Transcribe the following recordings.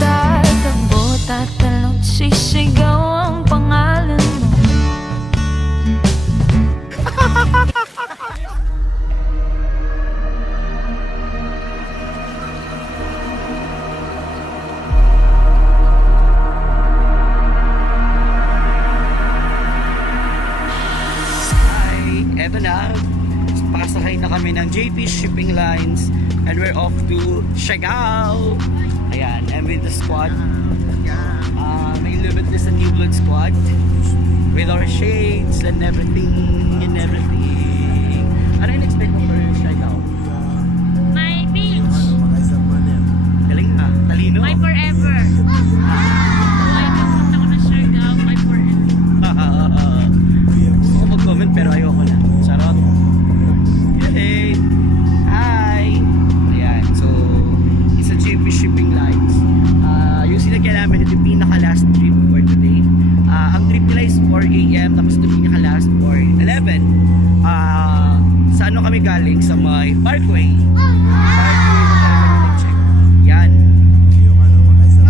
Tatakbo, tatalon, sisigaw ang pangalan mo. Eto na, pasakay na kami ng JP Shipping Lines and we're off to Siargao. Ayan, I'm with the squad. May limitless and new blood squad with our shades and everything. Ano yung expect mo for Siargao? My beach, Galing na, talino. my forever. Ay, pupunta ko na Siargao, my forever. Gusto ko mag-comment pero ayoko na. Charot. Hey! Hi! Ayan, so it's a JP Shipping Lines. Yung sinagyan namin ito yung pinaka-last trip for today. Ang trip nila is 4 AM tapos ito pinaka-last for 11. Sa ano kami galing? Sa may Parkway. Parkway na tayo mag-check. Yan.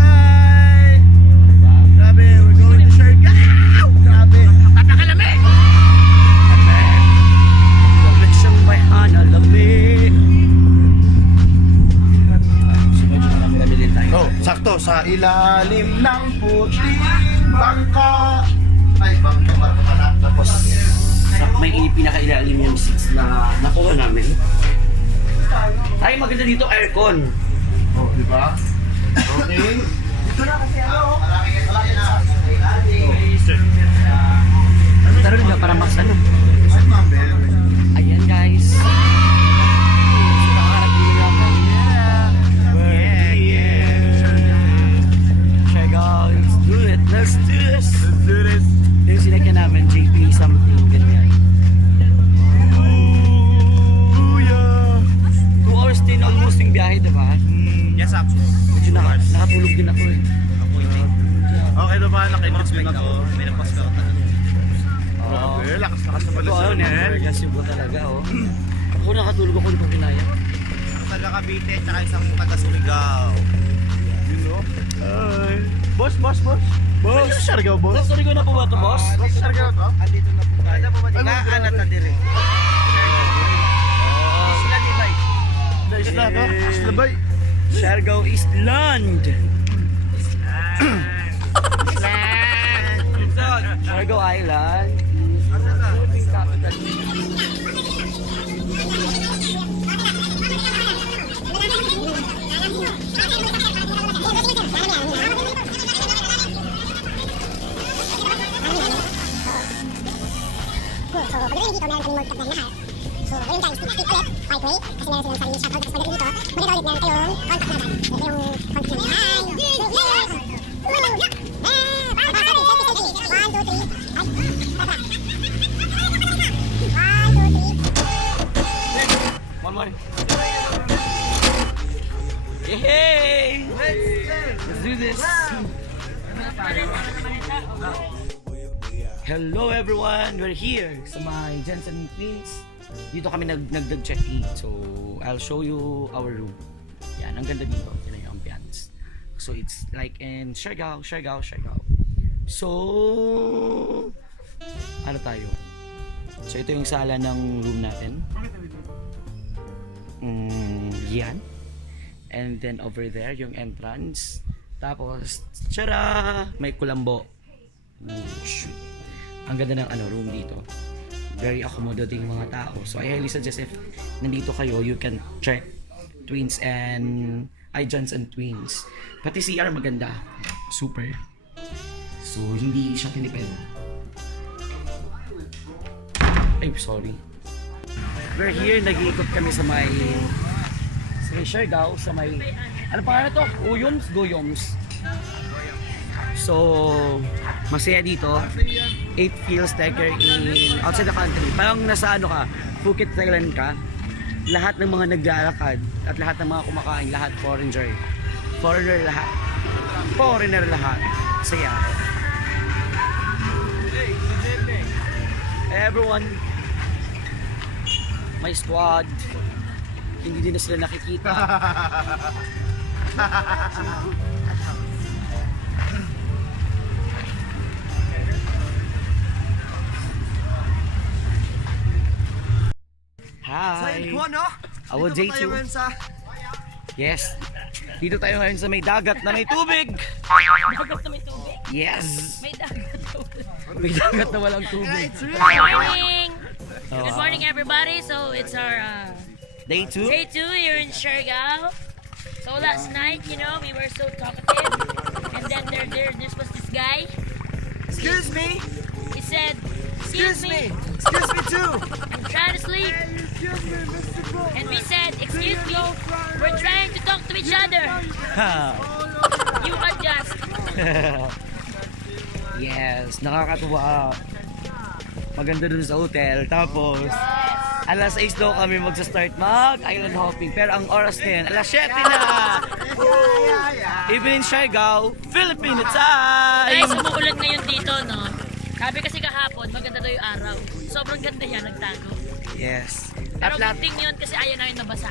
Hi! Grabe, we're going to Siargao! Grabe! Patakalamig! Grabe siyang bayan, alamig! So medyo marami din tayo. Oh, sakto sa ilalim ng puting bangka. Ay, bangka para pala. Tapos May pinakailalim yung seats na nakuha namin. Ay, maganda dito aircon. oh, di ba? Okay. Dito na kasi ano. Malaki na. Tara na para mas ano. Ay, number. Ayan guys. Siargao, let's do it. Let's do this. Let's do this. Yung sinakyan namin, JP something, ganyan. Booyah! 2 hours din almost yung biyahe, diba? Yes, up. Medyo nakatulog din ako eh. Okay na ba? Naka-introduce din ako. May napas ka talaga. Oo. Grabe, lakas-lakas sa Ito ano, balasyon never eh. kasi po talaga oh. Ako nakatulog ako, hindi ko kinaya. Taga Cavite, tsaka isang taga Siargao. You know? Ay. Boss! Boss! Sa Siargao, boss? Sorry ko na po ba ito, boss? Boss, sa Siargao to? Andito na po tayo. Ano po ba? Kaan na dire. Isla ni Bay. Isla to? Isla Bay. Siargao Island! Siargao Island is the floating capital. So, pagdating dito, meron kaming Mclub na lahat. So, ayun guys, tip ulit, Parkway, kasi meron silang sarili shoutout. Tapos pagdating dito, maganda ulit meron kayong contact natin. Ito yung contact namin. Hi! One more. Hey! Let's do this! Hello everyone! We're here sa my Jensen Queens. Dito kami nag-check-in. So, I'll show you our room. Yan, ang ganda dito. Yan yung ambience. So, it's like in Siargao. So, ano tayo? So, ito yung sala ng room natin. Yan. And then over there, yung entrance. Tapos, tara! May kulambo. Shoot. Ang ganda ng room dito. Very accommodating mga tao. So I highly suggest if nandito kayo, you can check twins and John's and twins. Pati CR maganda. Super. So hindi siya tinipid. Ay, sorry. We're here, nag-iikot kami sa may Siargao, sa may ano pangalan to? Goyoms. So, masaya dito. It feels like you're in outside the country. Parang nasa Phuket, Thailand ka. Lahat ng mga naglalakad at lahat ng mga kumakain, lahat foreigner lahat. Saya. Everyone, my squad. hindi din na sila nakikita. Hi! no? Our day Tayo 2. ngayon sa... Yes. Dito tayo ngayon sa may dagat na may tubig. Dagat na may tubig. Yes. May dagat na May dagat na walang tubig. Good morning! Good morning, everybody. So, it's our Day 2. day 2 here in Siargao. So, last night, you know, we were so talkative. And then there was this guy. Excuse me! He said, excuse me, Excuse me too! I'm trying to sleep. Excuse me, Mr. Bro! And we said, excuse me, we're trying to talk to each other. You adjust. Yes, nakakatuwa. Maganda dun sa hotel. Tapos, alas 6 daw kami magsa-start mag-island hopping. Pero ang oras na yun, alas 7 na! Even in Siargao, Filipino Guys, time! umuulan ngayon dito, no? Sabi kasi kahapon, maganda daw yung araw. Sobrang ganda yan, nagtago. Yes. Pero At lahat, good thing yun kasi ayaw namin nabasa.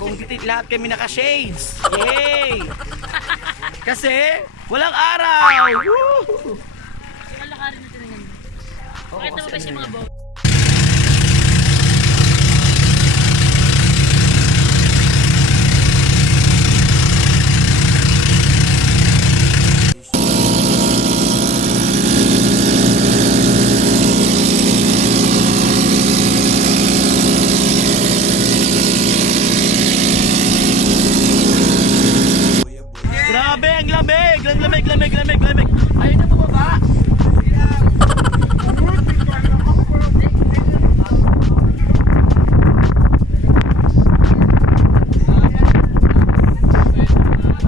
kung lahat kami naka-shades. Yay! Kasi, walang araw! Woo! Yung lakarin natin ngayon. Oo, Pakita mo kasi ba yung ano mga yun? boat? Grabe, ang lamig! Ang lamig! Ayaw na bumaba!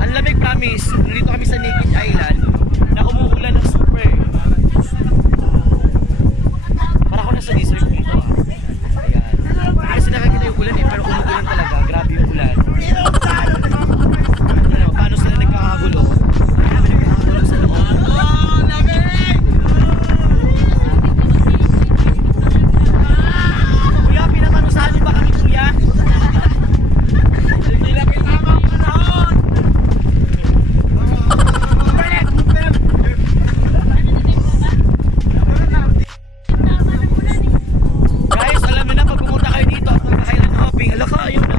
Ang lamig, promise. Nandito kami sa Naked Island na umuulan ng super. Para ako nasa desert dito. Ayan. Kasi nakakita yung ulan pero umuulan talaga. Grabe yung ulan. Ano, paano sila nagkakagulo? Nagkakagulo sa loob. Kuya, pinatanusahan niyo ba kami, kuya? Hindi lang kayo tama ang panahon! Guys, alam niyo na pag pumunta kayo dito at magka-island hopping, ala ka, ayun na.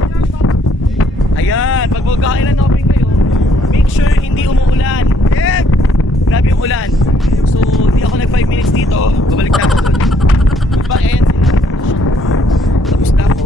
Ayan, pag magka-island hopping kayo, make sure hindi umuulan. Grabe yung ulan. So, di ako nag 5 minutes dito, babalik na ako doon. Goodbye and tapos na ako.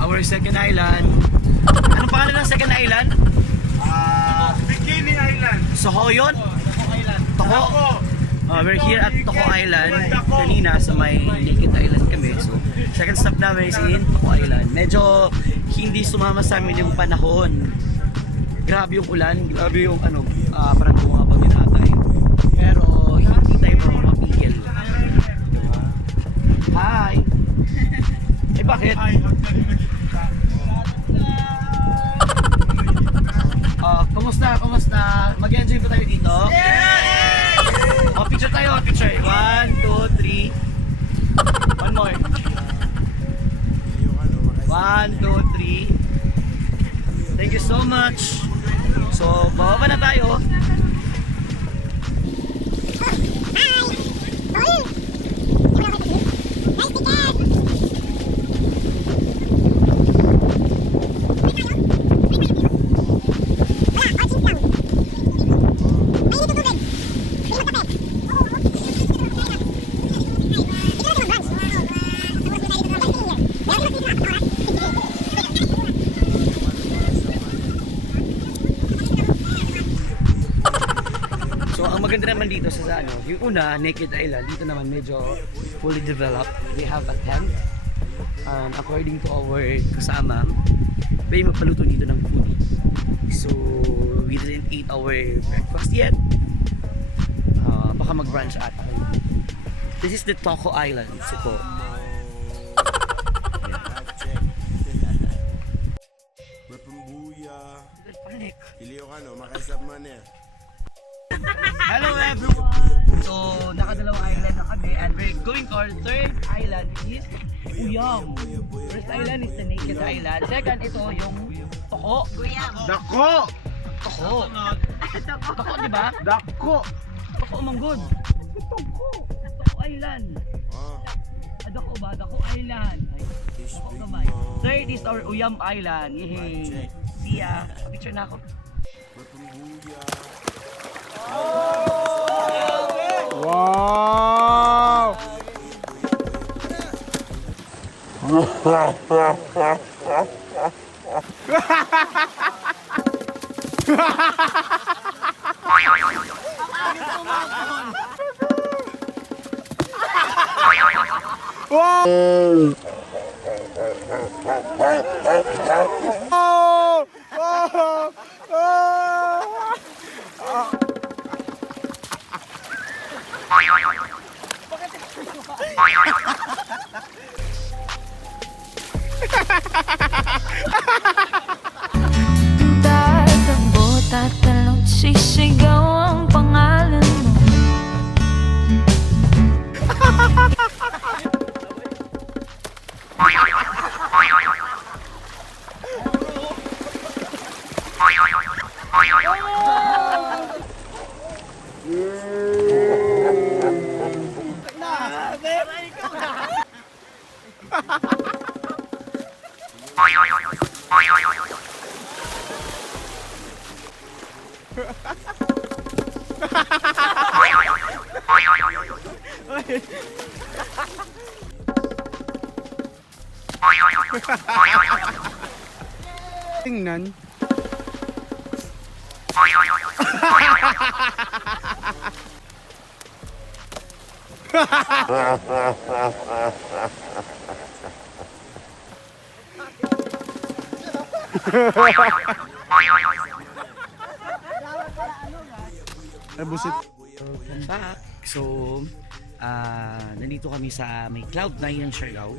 Our second island. Anong pangalan ng second island? Bikini Island! Soho yun? Island. Toko? We're here at Toko Island. Kanina sa may Naked Island kami. So, second stop namin is in Toko Island. Medyo hindi sumama sa amin yung panahon. Grabe yung ulan. Grabe yung ano, parang bunga pag binatay. Pero hindi tayo mapapigil. Diba? Hi! Eh bakit? Kumusta? Mag-enjoy ba tayo dito? Yeah! O, picture tayo, picture. 1, 2, 3. One more. 1, 2, 3. Thank you so much. So, bababa na tayo. maganda naman dito sa ano, yung una, Naked Island, dito naman medyo fully developed. They have a tent. According to our kasama, may magpaluto dito ng food. So, we didn't eat our breakfast yet. Baka mag-brunch ata. This is the Taco Island, Suko. Hello everyone! So, nakadalawang island na kami and we're going to our third island, which is Uyam. First island is the Naked Island. Second, ito yung Toko. Dako! Toko. Toko, di ba? Dako! Toko, manggod. Toko. Toko Island. Dako ba? Dako Island. Ay, Toko kamay. Third is our Uyam Island. Yehey. See ya. Picture na ako. Wow! Tatakbo, tatalon, sisigaw ang pangalan mo. Tingnan. Busit. Welcome back. So, nandito kami sa may Cloud 9 ng Siargao.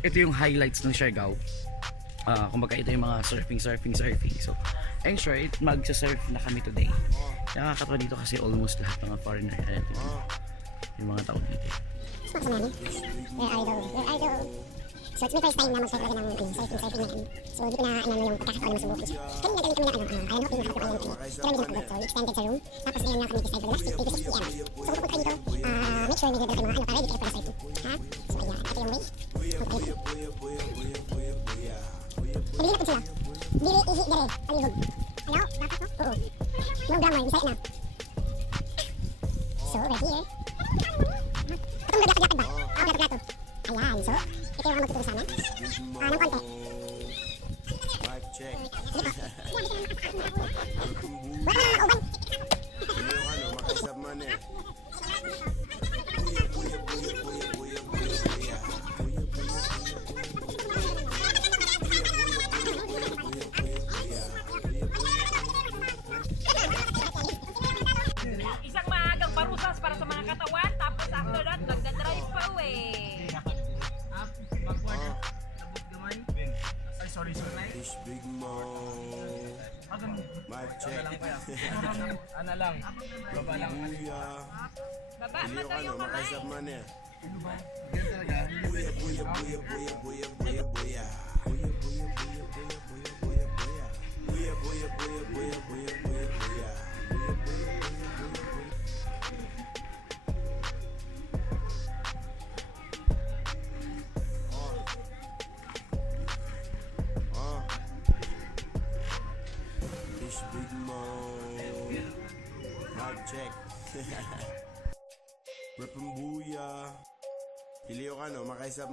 Ito yung highlights ng Siargao. Kumbaga ito yung mga surfing. So, I'm sure magsa-surf na kami today. Nakakatawa dito kasi almost lahat ng mga foreigner yung mga tao dito. Where are those? So it's my first time na mag-surf talaga ng surfing na kami. So di ko na yung pagkakataon na masubukin siya. Kanina galing kami na I don't know kung nakakatawa yung kami. Pero hindi nakabot. So we extended sa room. Tapos ngayon lang kami decide for the last 8 to 6 p.m. So kung pupunta kayo dito, make sure may gagawin kayo mga para ready kayo para surfing. Ha? So ayan, ito yung way. Punta kayo dito. Nabili na po sila. Dili ihi dere, alihog. Ayaw, dapat no? Oo. Mga grammar, bisaya na. So we're here. Itong gaglakad-lakad ba? Gaglakad-lakad. Ayan, so ito yung mga magtutulong sana. Ng konti. Sige po. Wala ka naman mauban. Isang maagang parusas para sa mga katawan, tapos after that, nagdadrive pa uwi. Sorry. Ano lang. Baba lang. Baba, matayo mga Check. Repembuya. Piliyo ka no, makaisap